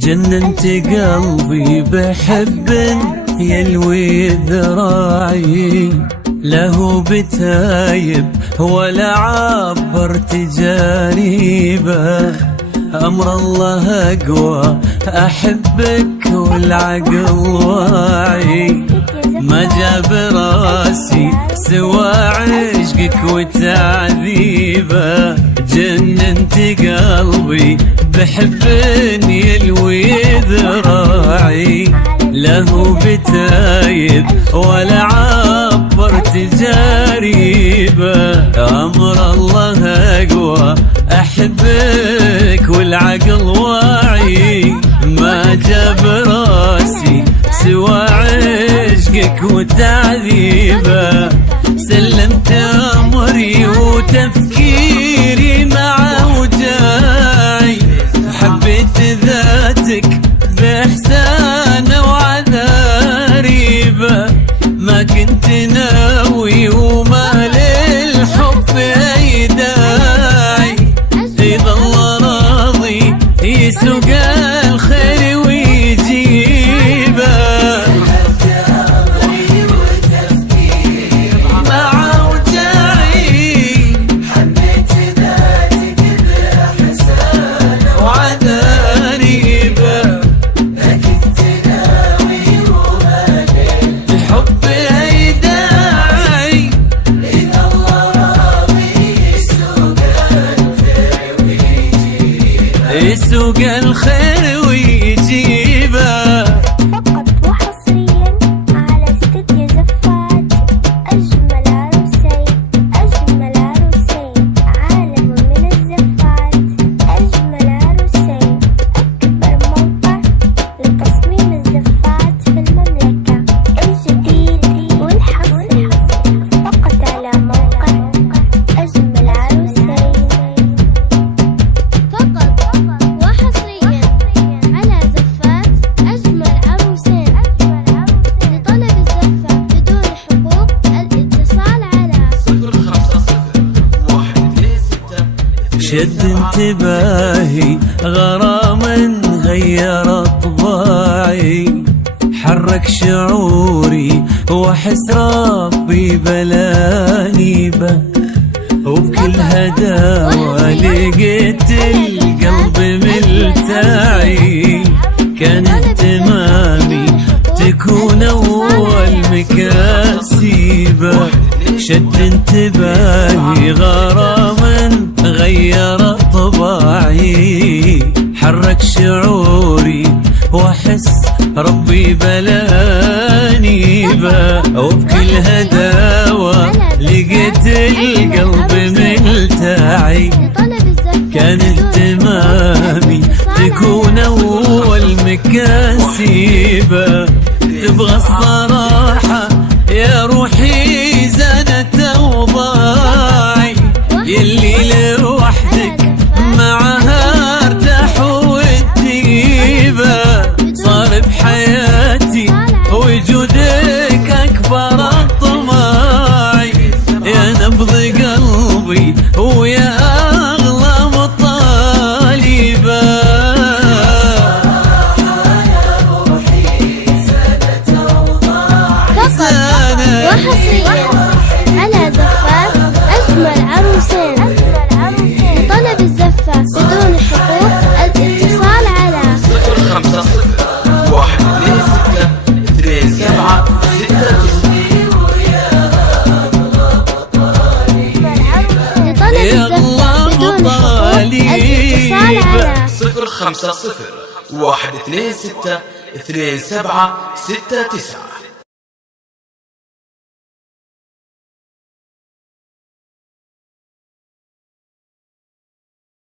جننت قلبي بحب يلوي ذراعي، له بتايب ولا عبرت جانبه. أمر الله أقوى أحبك والعقل واعي، ما جاب راسي سوى عشقك وتعذيبه. جننت قلبي بحب يلوي ذراعي، له بتايب ولا عبرت جاريبه. أمر الله أقوى أحبك والعقل واعي، ما جاب راسي سوى عشقك وتعذيبه. سلمت أمري وتفكيري مع وجاي، حبيت ذاتك بإحسان وعذاريبه. ما كنت ناوي وما للحب في داعي، إذا الله راضي يسوق الخير ويجيبه. مع وجاي حبيت ذاتك بإحسان وعذاريبه. ما كنت ناوي وما للحب في داعي، إذا الله راضي يسوق الخير ويجيبه. يسوق الخير ويجيبه. فقط وحصريا على استديو زفات. أجمل عروسين أجمل عروسين، عالم من الزفات. أجمل عروسين، أكبر موقع لتصميم الزفات في المملكة. الجديد والحصري فقط على موقع أجمل عروسين. فقط وحصريا على زفات أجمل عروسين. لطلب الزفة بدون حقوق الاتصال على 05016. شد انتباهي غرام غير طباعي، حرك شعوري واحس ربي بلاني به. وبكل هداوة لقيت القلب ملتاعي، كان اهتمامي تكون أول مكاسبه. شد انتباهي غراما غير طباعي، حرك شعوري واحس ربي بلاني به. وبكل هداوة لقيت القلب ملتاعي، كان اهتمامي تكون أول مكاسبه. تبغى الصراحة يا روحي زانت أوضاعي، يلي لوحدك معها ارتاح وتجيبه. صار بحياتي وجودك أكبر الطماعي، يا نبض قلبي ويا أغلى مطالبه. وحصريا على زفات أجمل عروسين. لطلب الزفة بدون حقوق الاتصال على 050162769. لطلب الزفة بدون حقوق الاتصال على 05012622769.